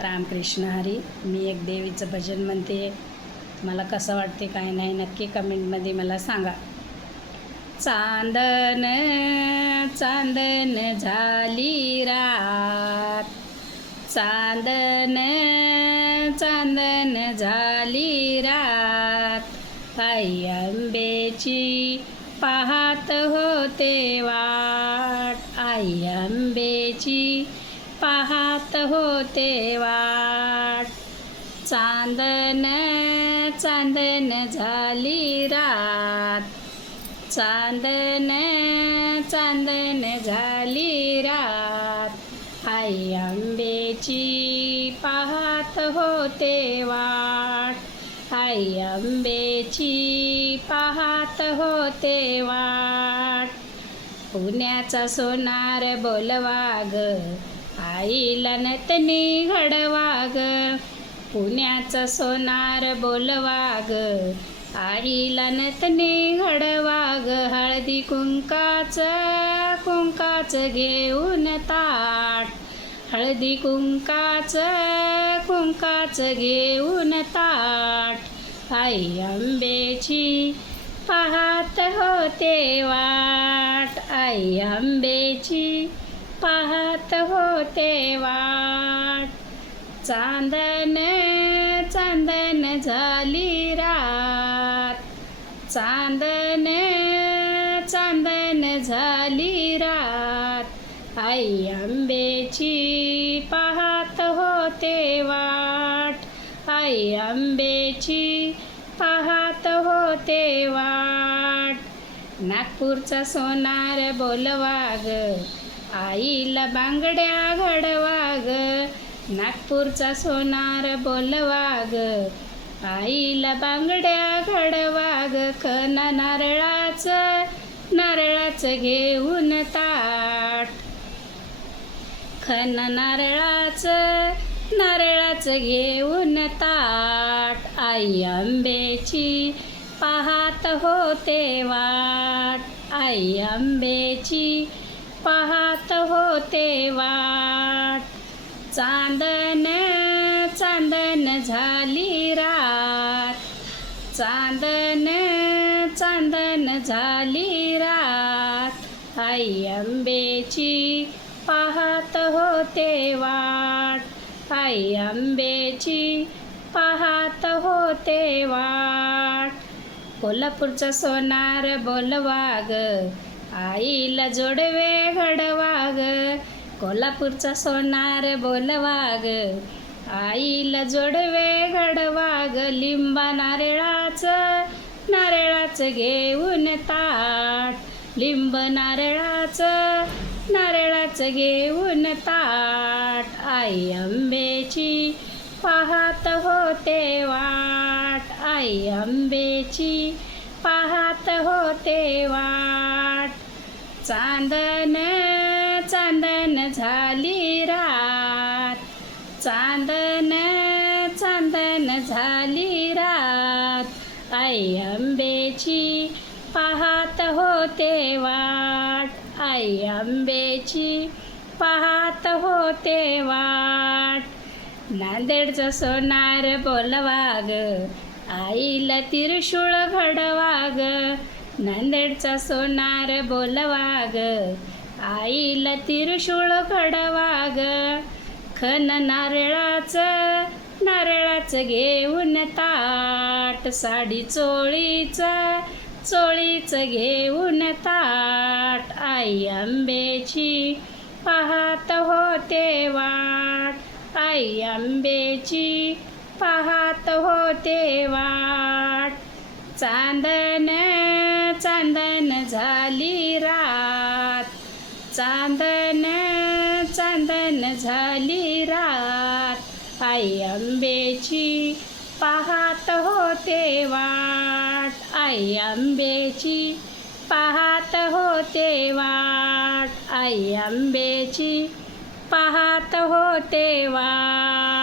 रामकृष्ण हरी. मी एक देवीचं भजन म्हणते. मला कसं वाटते काय नाही नक्की कमेंटमध्ये मला सांगा. चांदन चांदन झाली रात, चांदन चांदन झाली रात, आई अंबेची पाहत होते वाट, आई अंबेची पाहत होते वाट. चांदन चांदन झाली रात, चांदन चांदन झाली रात, आई अंबेची पाहत होते वाट, आई अंबेची पाहत होते वाट. पुण्याचा सोनार बोलवा ग, आईला नतनी घडवा ग, पुण्याचा सोनार बोलवा ग, आईला नतनी घडवा ग. हळदी कुंकाचं घेऊन ताट, हळदी कुंकाचं घेऊन ताट, आई अंबेची पाहत होते वाट, आई अंबेची पाहत होते वाट. चांदन चांदन झाली रात, चांदन चांदन झाली रात, आई अंबेची पाहत होते वाट, आई अंबेची पाहत होते वाट. नागपूरचा सोनार बोलवा ग, आईला बांगड्या घडवा ग, नागपूरचा सोनार बोलवा ग, आईला बांगड्या घडवा ग. खण नारळाचं घेऊन ताट, खण नारळाचं घेऊन ताट, आई अंबेची पाहत होते वाट, आई अंबेची पाहत होते वाट. चांदन चांदन झाली रात, चांदन चांदन झाली रात, आई अंबेची पाहत होते वाट, आई अंबेची पाहत होते वाट. कोल्हापूरचा सोनार बोलवा ग, आईला जोडवे घडवा ग, कोल्हापूरचा सोनार बोलवा ग, आईला जोडवे घडवा ग. लिंबा नारळाचं घेऊन ताट, लिंब नारळाचं घेऊन ताट, आई अंबेची पाहत होते वाट, आई अंबेची पाहत होते वाट. चांदन चांदन झाली रात, चांदन चांदन झाली रात, आई अंबेची पाहत होते वाट, आई अंबेची पाहत होते वाट. नांदेडचा सोनार बोलवा ग, आईला त्रिशूळ घडवा ग, नांदेडचा सोनार बोलवा ग, आईला त्रिशूळ घडवा ग. खण नारळाचं घेऊन ताट, साडी चोळीचं घेऊन ताट, आई अंबेची पाहत होते वाट, आई अंबेची पाहत होते वाट. चांदन चांदन झाली रात, चांदन चांदन झाली रात, आई अंबेची पाहत होते वाट, आई अंबेची पाहत होते वाट, आई अंबेची पाहत होते वाट.